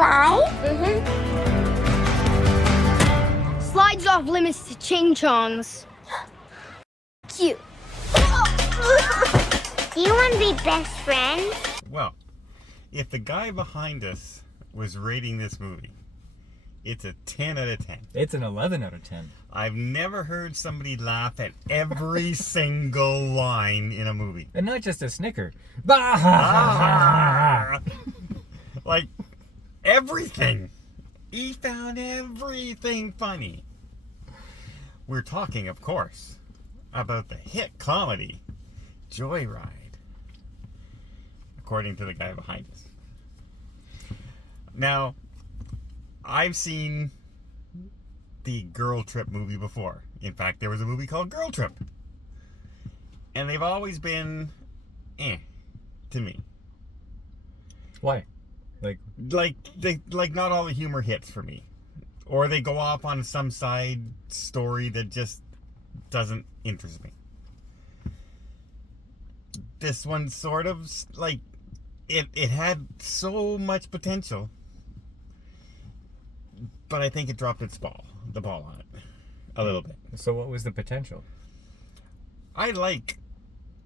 slide? Mm-hmm. Slides off limits to ching-chongs. Cute. Do you want to be best friends? Well, if the guy behind us was rating this movie, it's a 10 out of 10. It's an 11 out of 10. I've never heard somebody laugh at every single line in a movie. And not just a snicker. Like, everything. He found everything funny. We're talking, of course, about the hit comedy, Joyride, according to the guy behind us. Now, I've seen the Girl Trip movie before. In fact, there was a movie called Girl Trip. And they've always been to me. Why? Like not all the humor hits for me. Or they go off on some side story that just doesn't interest me. This one sort of, like, it had so much potential. But I think it dropped the ball on it a little bit. So what was the potential? I like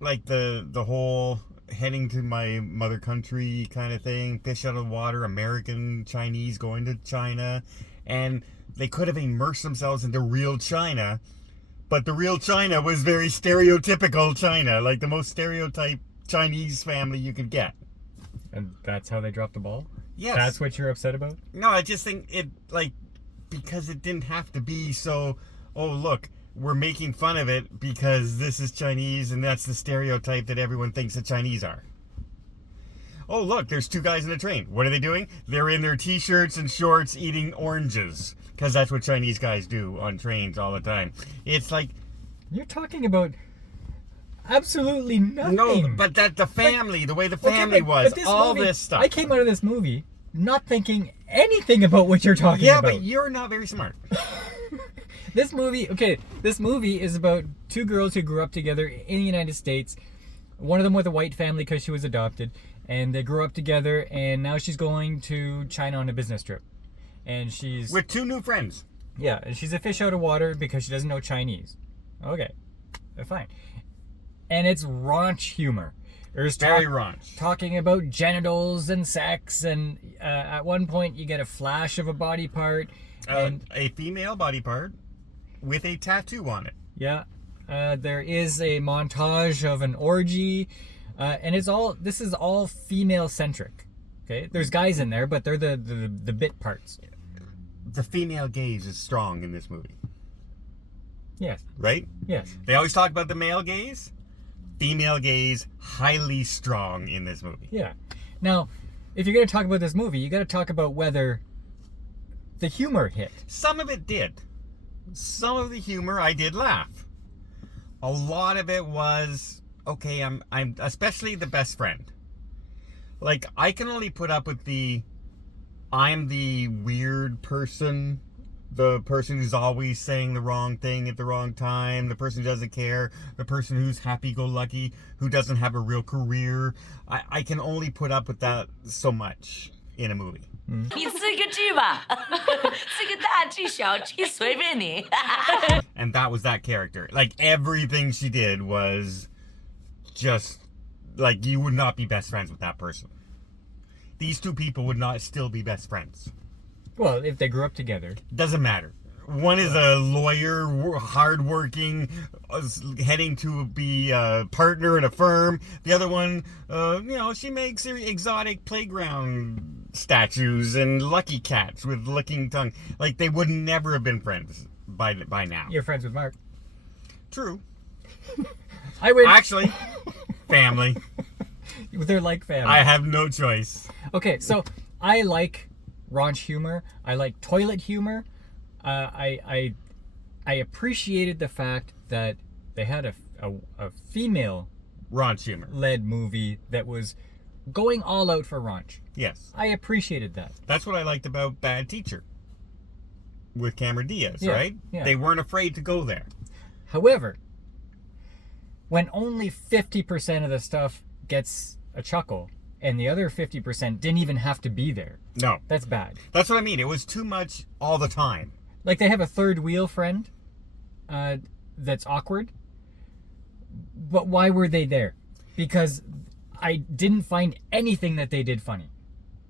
the whole heading to my mother country kind of thing, fish out of the water, American Chinese going to China, and they could have immersed themselves into real China, but the real China was very stereotypical China, like the most stereotype Chinese family you could get. And that's how they dropped the ball? Yes. That's what you're upset about? No, I just think it, like, because it didn't have to be so, oh, look, we're making fun of it because this is Chinese and that's the stereotype that everyone thinks that Chinese are. Oh, look, there's two guys in a train. What are they doing? They're in their t-shirts and shorts eating oranges because that's what Chinese guys do on trains all the time. It's like... You're talking about absolutely nothing. No, but that the family, the way the family was, all movie, this stuff. I came out of this movie not thinking anything about what you're talking about. Yeah, but you're not very smart. This movie is about two girls who grew up together in the United States. One of them with a white family because she was adopted. And they grew up together, and now she's going to China on a business trip. And she's... With two new friends. Yeah, and she's a fish out of water because she doesn't know Chinese. Okay, fine. And it's raunch humor. There's very raunch. Talking about genitals and sex, and at one point you get a flash of a body part. And a female body part with a tattoo on it. Yeah. There is a montage of an orgy. And this is all female centric. Okay? There's guys in there, but they're the bit parts. The female gaze is strong in this movie. Yes. Right? Yes. They always talk about the male gaze. Female gaze, highly strong in this movie. Yeah. Now, if you're going to talk about this movie, you got to talk about whether the humor hit. Some of it did. Some of the humor I did laugh. A lot of it was, okay, I'm especially the best friend. Like, I can only put up with I'm the weird person, the person who's always saying the wrong thing at the wrong time, the person who doesn't care, the person who's happy-go-lucky, who doesn't have a real career. I can only put up with that so much in a movie. And that was that character. Like, everything she did was just, like, you would not be best friends with that person. These two people would not still be best friends. Well, if they grew up together. Doesn't matter. One is a lawyer, hardworking, heading to be a partner in a firm. The other one, she makes exotic playground statues and lucky cats with licking tongue. Like, they would never have been friends by now. You're friends with Mark. True. I would... Actually, family. They're like family. I have no choice. Okay, so I like raunch humor. I like toilet humor. I appreciated the fact that they had a female Raunch humor led movie that was going all out for raunch. Yes. I appreciated that. That's what I liked about Bad Teacher with Cameron Diaz, right? Yeah. They weren't afraid to go there. However, when only 50% of the stuff gets a chuckle and the other 50% didn't even have to be there. No. That's bad. That's what I mean. It was too much all the time. Like, they have a third wheel friend that's awkward. But why were they there? Because I didn't find anything that they did funny.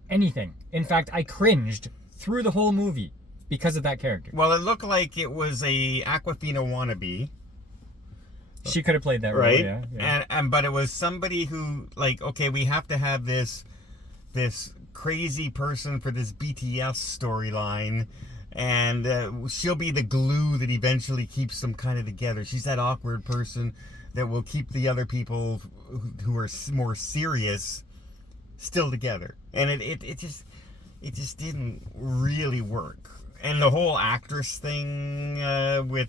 Anything. In fact, I cringed through the whole movie because of that character. Well, it looked like it was a Aquafina wannabe. She could have played that role, right? yeah. And but it was somebody who, like, okay, we have to have this crazy person for this BTS storyline, and she'll be the glue that eventually keeps them kind of together. She's that awkward person that will keep the other people who are more serious still together. And it just didn't really work. And the whole actress thing with,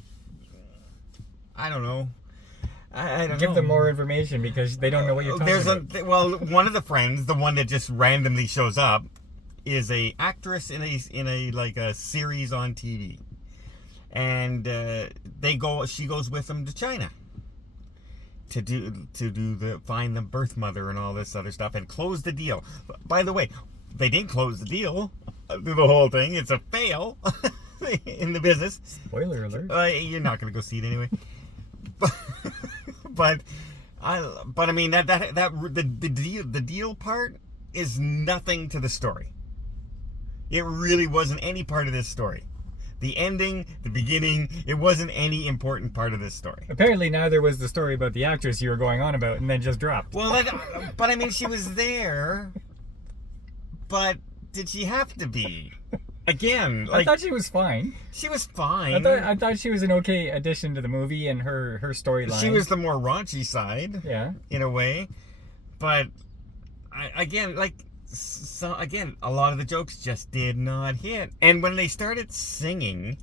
I don't know. I don't Give know. them more information because they don't know what you're talking about. Well, one of the friends, the one that just randomly shows up, is a actress in a like a series on TV, and she goes with them to China to find the birth mother and all this other stuff and close the deal. By the way, they didn't close the deal through the whole thing. It's a fail in the business. Spoiler alert. You're not going to go see it anyway. But I mean the deal part is nothing to the story. It really wasn't any part of this story. The ending, the beginning, it wasn't any important part of this story. Apparently neither was the story about the actress you were going on about and then just dropped. Well, but I mean, she was there, but did she have to be? Again, like, I thought she was fine. She was fine. I thought she was an okay addition to the movie and her storyline. She was the more raunchy side, yeah, in a way. But again, a lot of the jokes just did not hit. And when they started singing,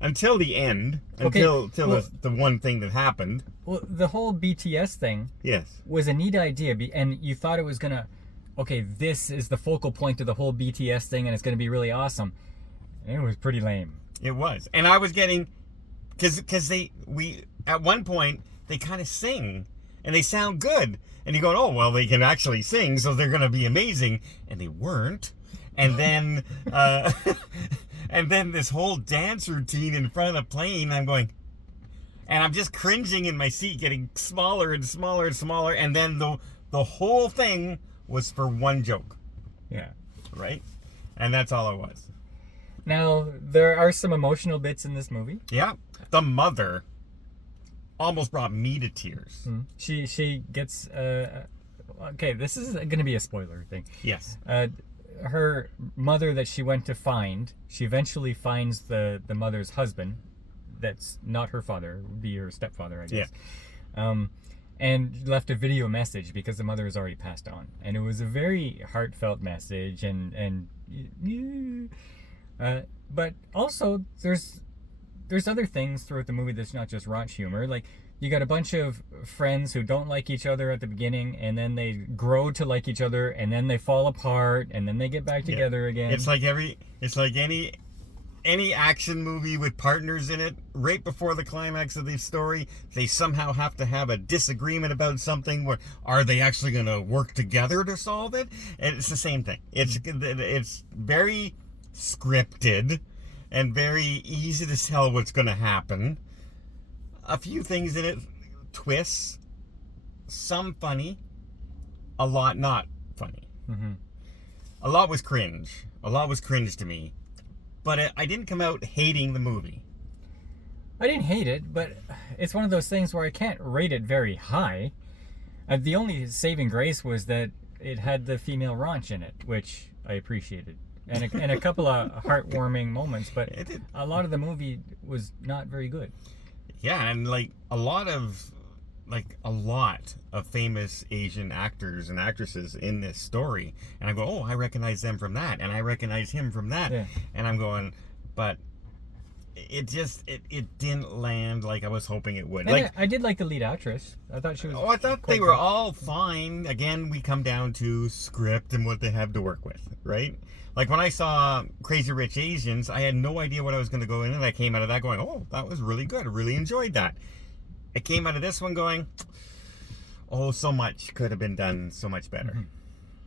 until the end, until the one thing that happened. Well, the whole BTS thing, yes, was a neat idea, and you thought it was gonna. Okay, this is the focal point of the whole BTS thing, and it's going to be really awesome. And it was pretty lame. It was, and I was getting, because at one point they kind of sing, and they sound good, and you go, oh well, they can actually sing, so they're going to be amazing, and they weren't. And then, and then this whole dance routine in front of the plane, I'm going, and I'm just cringing in my seat, getting smaller and smaller and smaller, and then the whole thing was for one joke. Yeah. Right? And that's all it was. Now, there are some emotional bits in this movie. Yeah. The mother almost brought me to tears. She gets... okay, this is going to be a spoiler thing. Yes. Her mother that she went to find, she eventually finds the mother's husband. That's not her father. It would be her stepfather, I guess. Yeah. And left a video message because the mother has already passed on, and it was a very heartfelt message. But also there's other things throughout the movie that's not just raunch humor. Like, you got a bunch of friends who don't like each other at the beginning, and then they grow to like each other, and then they fall apart, and then they get back together again. It's like any action movie with partners in it, right before the climax of the story, they somehow have to have a disagreement about something. Where are they actually going to work together to solve it? And it's the same thing. It's very scripted and very easy to tell what's going to happen. A few things in it, twists, some funny, a lot not funny. Mm-hmm. A lot was cringe. A lot was cringe to me. But I didn't come out hating the movie. I didn't hate it, but it's one of those things where I can't rate it very high. The only saving grace was that it had the female raunch in it, which I appreciated. And a couple of heartwarming moments, but a lot of the movie was not very good. Yeah, and like a lot of famous Asian actors and actresses in this story, and I go, oh, I recognize them from that, and I recognize him from that, yeah. And I'm going, but it didn't land like I was hoping it would. And I did like the lead actress. I thought she was. Oh, I thought they were all fine. Again, we come down to script and what they have to work with, right? Like when I saw Crazy Rich Asians, I had no idea what I was going to go in, and I came out of that going, oh, that was really good. I really enjoyed that. I came out of this one going, Oh, so much could have been done so much better.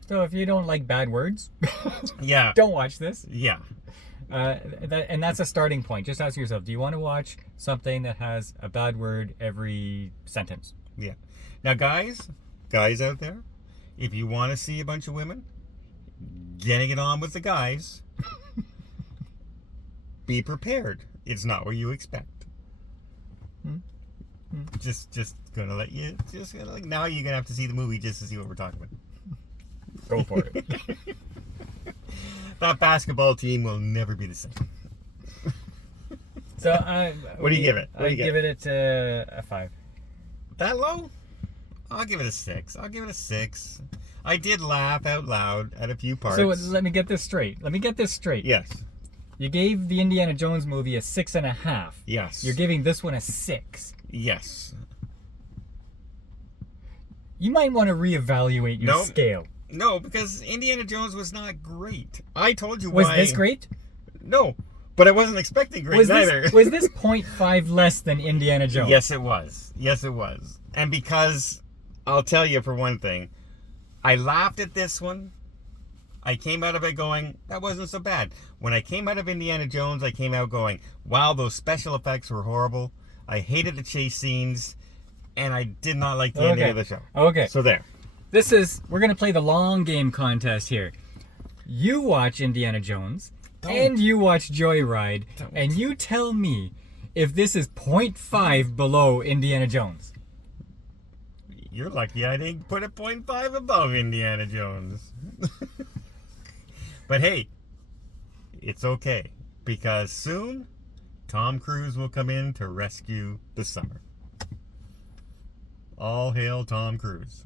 So if you don't like bad words, Yeah. don't watch this. Yeah. And that's a starting point. Just ask yourself, do you want to watch something that has a bad word every sentence? Yeah. Now, guys out there, if you want to see a bunch of women getting it on with the guys, be prepared. It's not what you expect. Just gonna let you. Just gonna like now. You're gonna have to see the movie just to see what we're talking about. Go for it. That basketball team will never be the same. So, What do you give it? What do you give it a 5. That low? I'll give it a 6. I'll give it a 6. I did laugh out loud at a few parts. So let me get this straight. Yes. You gave the Indiana Jones movie a 6.5. Yes. You're giving this one a 6. Yes. You might want to reevaluate your No. scale. No, because Indiana Jones was not great. I told you Was why. this great? No, but I wasn't expecting great either. Was this 0.5 less than Indiana Jones? Yes, it was. Yes, it was. And because, I'll tell you for one thing, I laughed at this one. I came out of it going, that wasn't so bad. When I came out of Indiana Jones, I came out going, wow, those special effects were horrible. I hated the chase scenes, and I did not like the ending of the show. Okay. So there. We're going to play the long game contest here. You watch Indiana Jones, and you watch Joyride, and you tell me if this is 0.5 below Indiana Jones. You're lucky I didn't put a 0.5 above Indiana Jones. But hey, it's okay, because soon Tom Cruise will come in to rescue the summer. All hail Tom Cruise.